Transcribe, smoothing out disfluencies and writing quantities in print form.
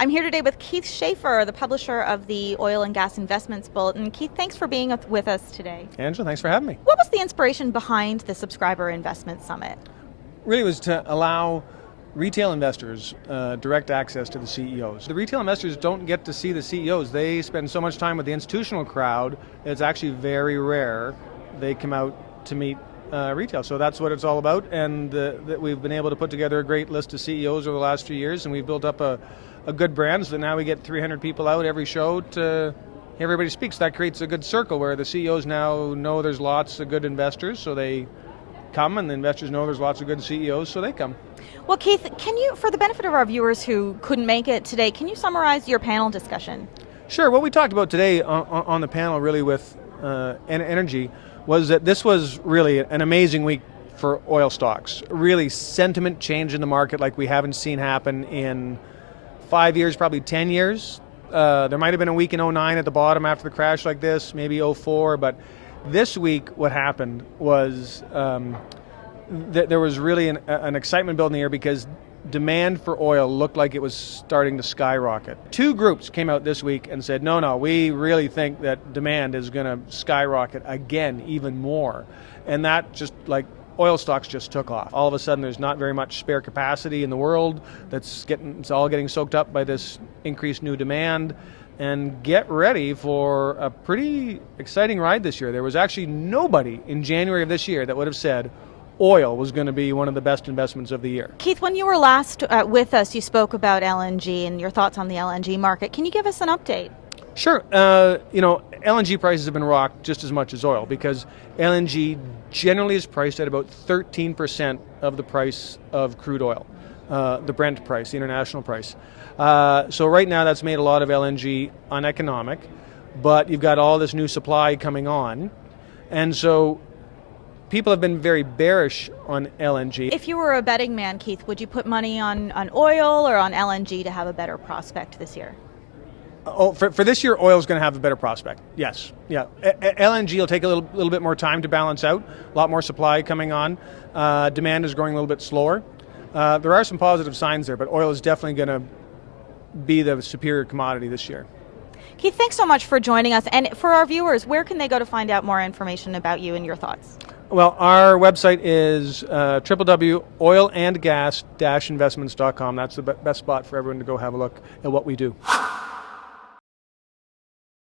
I'm here today with Keith Schaefer, the publisher of the Oil and Gas Investments Bulletin. Keith, thanks for being with us today. Angela, thanks for having me. What was the inspiration behind the Subscriber Investment Summit? Really was to allow retail investors direct access to the CEOs. The retail investors don't get to see the CEOs. They spend so much time with the institutional crowd, it's actually very rare they come out to meet retail. So that's what it's all about, and that we've been able to put together a great list of CEOs over the last few years, and we've built up a good brand, so now we get 300 people out every show to hear everybody speaks. That creates a good circle where the CEOs now know there's lots of good investors, so they come, and the investors know there's lots of good CEOs, so they come. Well, Keith, can you, for the benefit of our viewers who couldn't make it today, can you summarize your panel discussion? Sure. What we talked about today on the panel really with energy was that this was really an amazing week for oil stocks. Really sentiment change in the market like we haven't seen happen in 5 years, probably 10 years. There might have been a week in 2009 at the bottom after the crash like this, maybe 2004, but this week what happened was there was really an excitement building in the air because demand for oil looked like it was starting to skyrocket. Two groups came out this week and said, no, we really think that demand is going to skyrocket again, even more. And that just like oil stocks just took off. All of a sudden there's not very much spare capacity in the world. It's all getting soaked up by this increased new demand. And get ready for a pretty exciting ride this year. There was actually nobody in January of this year that would have said oil was going to be one of the best investments of the year. Keith, when you were last with us, you spoke about LNG and your thoughts on the LNG market. Can you give us an update? Sure. LNG prices have been rocked just as much as oil because LNG generally is priced at about 13% of the price of crude oil, the Brent price, the international price. So right now that's made a lot of LNG uneconomic, but you've got all this new supply coming on, and so people have been very bearish on LNG. If you were a betting man, Keith, would you put money on oil or on LNG to have a better prospect this year? Oh, for this year, oil is going to have a better prospect. Yes, yeah. LNG will take a little bit more time to balance out. A lot more supply coming on. Demand is growing a little bit slower. There are some positive signs there, but oil is definitely going to be the superior commodity this year. Keith, thanks so much for joining us. And for our viewers, where can they go to find out more information about you and your thoughts? Well, our website is www.oilandgas-investments.com. That's the best spot for everyone to go have a look at what we do.